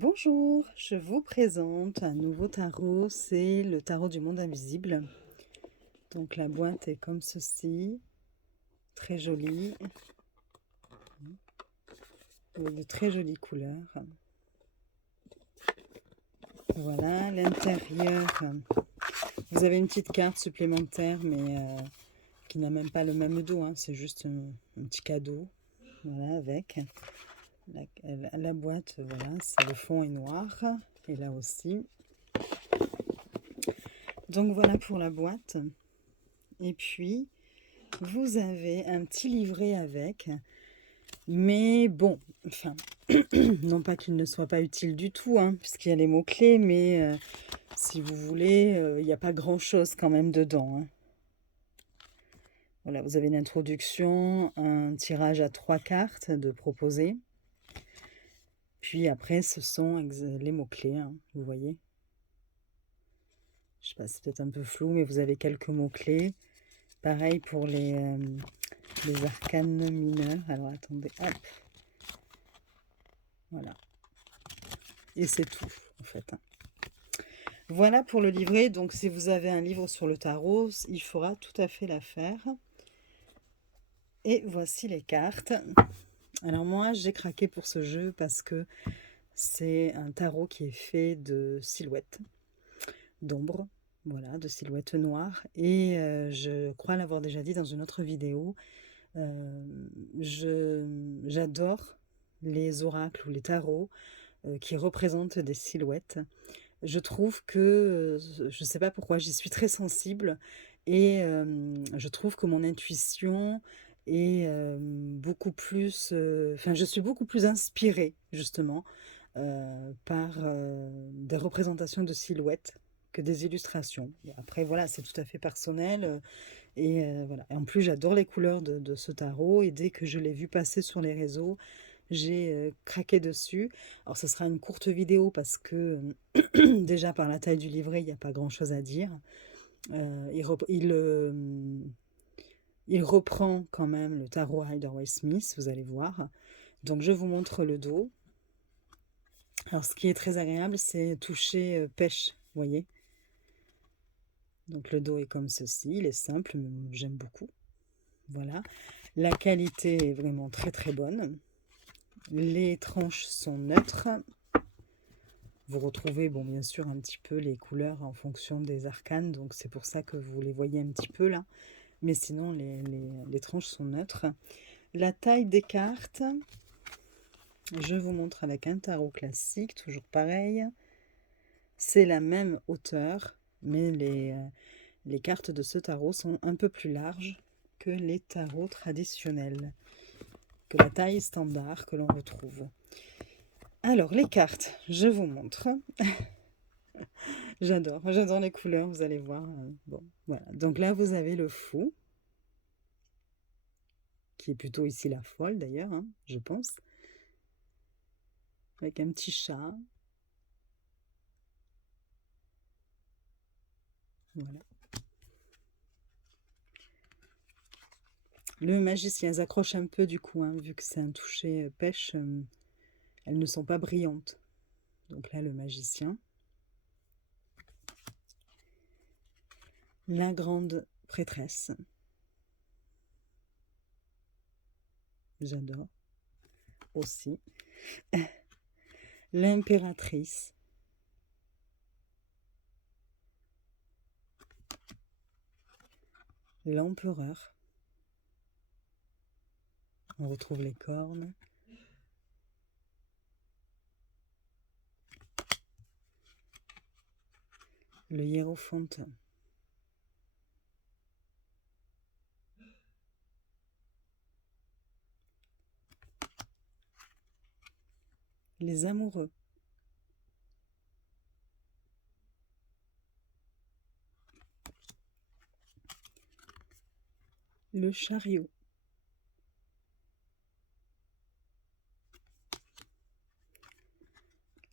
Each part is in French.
Bonjour, je vous présente un nouveau tarot, c'est le tarot du monde invisible. Donc la boîte est comme ceci, très jolie, avec de très jolies couleurs. Voilà, l'intérieur, vous avez une petite carte supplémentaire, mais qui n'a même pas le même dos, hein, c'est juste un petit cadeau, voilà, avec. La boîte, voilà, le fond est noir, et là aussi. Donc voilà pour la boîte. Et puis, vous avez un petit livret avec, mais bon, enfin, non pas qu'il ne soit pas utile du tout, hein, puisqu'il y a les mots-clés, mais si vous voulez, il n'y a pas grand-chose quand même dedans, hein. Voilà, vous avez une introduction, un tirage à 3 cartes de proposer. Puis après, ce sont les mots-clés, hein, vous voyez. Je sais pas, c'est peut-être un peu flou, mais vous avez quelques mots-clés. Pareil pour les arcanes mineurs. Alors attendez, hop. Voilà. Et c'est tout, en fait, hein. Voilà pour le livret. Donc, si vous avez un livre sur le tarot, il fera tout à fait l'affaire. Et voici les cartes. Alors moi, j'ai craqué pour ce jeu parce que c'est un tarot qui est fait de silhouettes, d'ombres, voilà, de silhouettes noires. Et je crois l'avoir déjà dit dans une autre vidéo. J'adore les oracles ou les tarots qui représentent des silhouettes. Je trouve que, je ne sais pas pourquoi, j'y suis très sensible et je trouve que mon intuition est beaucoup plus, enfin, je suis beaucoup plus inspirée justement par des représentations de silhouettes que des illustrations. Bon, après, voilà, c'est tout à fait personnel et voilà. Et en plus, j'adore les couleurs de ce tarot et dès que je l'ai vu passer sur les réseaux, j'ai craqué dessus. Alors, ce sera une courte vidéo parce que déjà par la taille du livret, il n'y a pas grand-chose à dire. Il reprend quand même le tarot Rider-Waite-Smith, vous allez voir. Donc, je vous montre le dos. Alors, ce qui est très agréable, c'est toucher pêche, vous voyez. Donc, le dos est comme ceci. Il est simple, mais j'aime beaucoup. Voilà. La qualité est vraiment très très bonne. Les tranches sont neutres. Vous retrouvez, bon, bien sûr, un petit peu les couleurs en fonction des arcanes, donc c'est pour ça que vous les voyez un petit peu là. Mais sinon, les tranches sont neutres. La taille des cartes, je vous montre avec un tarot classique, toujours pareil. C'est la même hauteur, mais les cartes de ce tarot sont un peu plus larges que les tarots traditionnels, que la taille standard que l'on retrouve. Alors, les cartes, je vous montre. J'adore les couleurs, vous allez voir. Bon, voilà. Donc là, vous avez le fou, qui est plutôt ici la folle d'ailleurs, hein, je pense. Avec un petit chat. Voilà. Le magicien, elles accrochent un peu du coup, hein, vu que c'est un toucher pêche, elles ne sont pas brillantes. Donc là, le magicien. La grande prêtresse. J'adore aussi. L'impératrice. L'empereur. On retrouve les cornes. Le hiérophante. Les amoureux. Le chariot.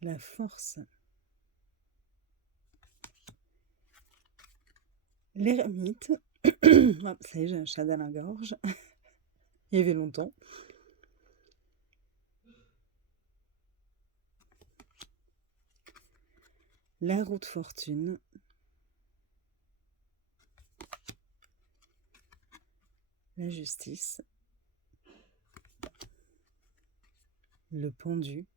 La force. L'ermite. Ah, ça y est, j'ai un chat dans la gorge. Il y avait longtemps. la roue de fortune, la justice, le pendu,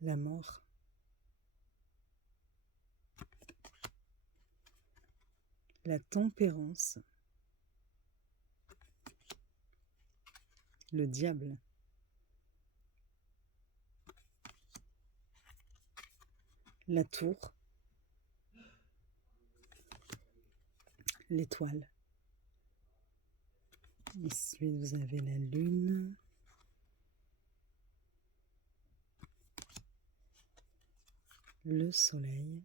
la mort, la tempérance, le diable, la tour, l'étoile. Ensuite, vous avez la lune, le soleil,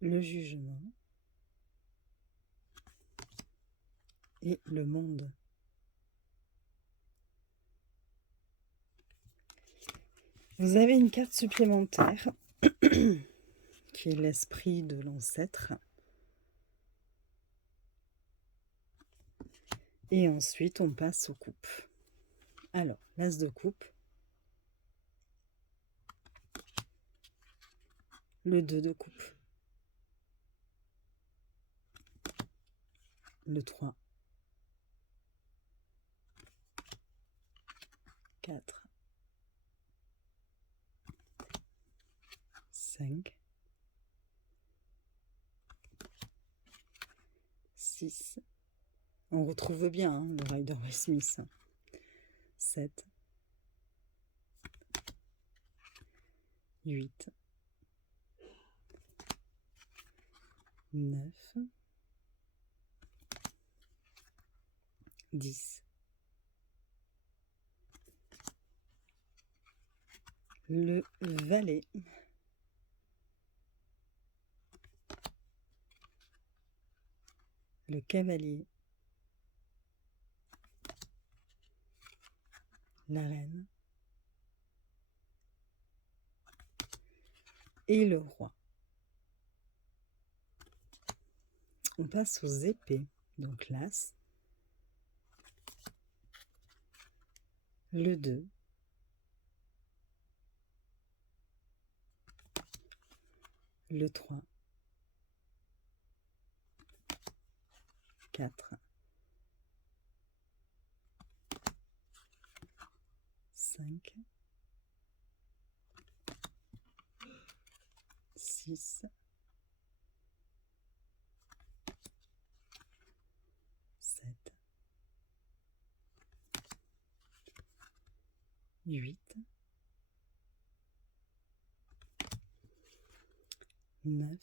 le jugement et le monde. Vous avez une carte supplémentaire qui est l'esprit de l'ancêtre. Et ensuite, on passe aux coupes. Alors, l'as de coupe, le 2 de coupe, le 3, 4, 5, 6, on retrouve bien hein, le Rider-Waite-Smith, 7, 8, 9, 10, le valet, le cavalier, la reine et le roi. On passe aux épées, donc l'as, le 2, le 3, 4, 5, 6, 7, 8, 9,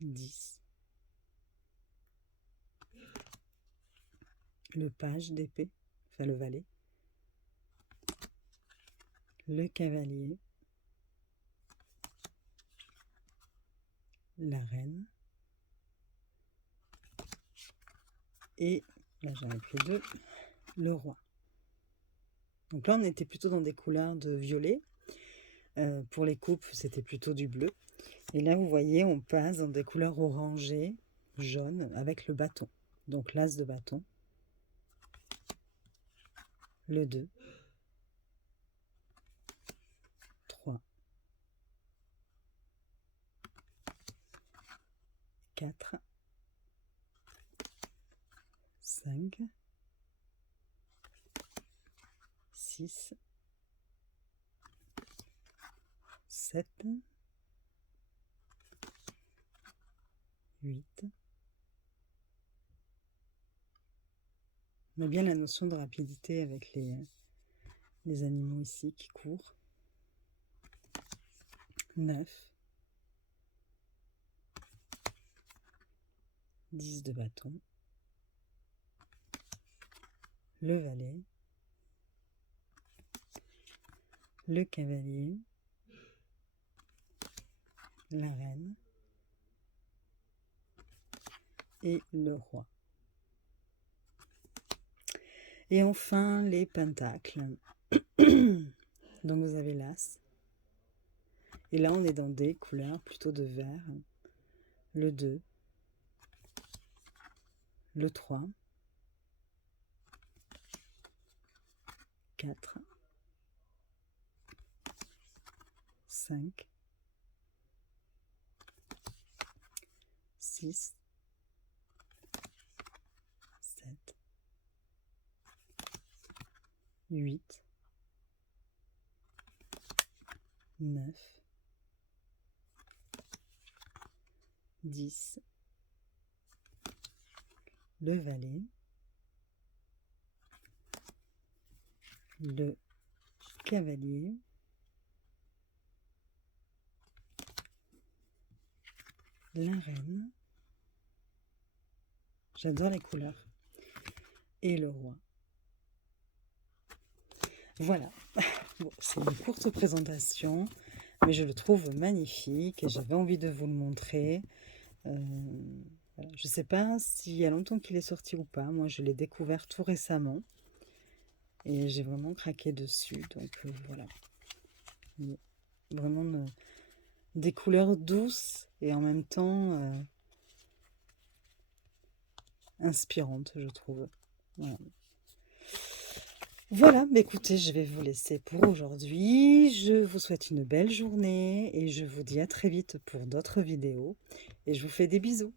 10, le page d'épée, enfin le valet, le cavalier, la reine, et là j'en ai pris 2, le roi. Donc là on était plutôt dans des couleurs de violet, pour les coupes c'était plutôt du bleu, et là vous voyez on passe dans des couleurs orangées, jaunes, avec le bâton. Donc l'as de bâton, le 2, 3, 4, 5, 6, 7, 8. On a bien la notion de rapidité avec les animaux ici qui courent. 9, 10 de bâton, le valet, le cavalier, la reine et le roi. Et enfin les pentacles. Donc vous avez l'as. Et là on est dans des couleurs plutôt de vert. Le 2, le 3, 4, 5, 6, 7, 8, 9, 10, le valet, le cavalier, la reine, j'adore les couleurs, et le roi. Voilà, bon, c'est une courte présentation, mais je le trouve magnifique et j'avais envie de vous le montrer. Voilà. Je ne sais pas s'il y a longtemps qu'il est sorti ou pas, moi je l'ai découvert tout récemment et j'ai vraiment craqué dessus, donc voilà. Vraiment des couleurs douces et en même temps inspirantes, je trouve. Voilà. Voilà, bah écoutez, je vais vous laisser pour aujourd'hui. Je vous souhaite une belle journée et je vous dis à très vite pour d'autres vidéos. Et je vous fais des bisous.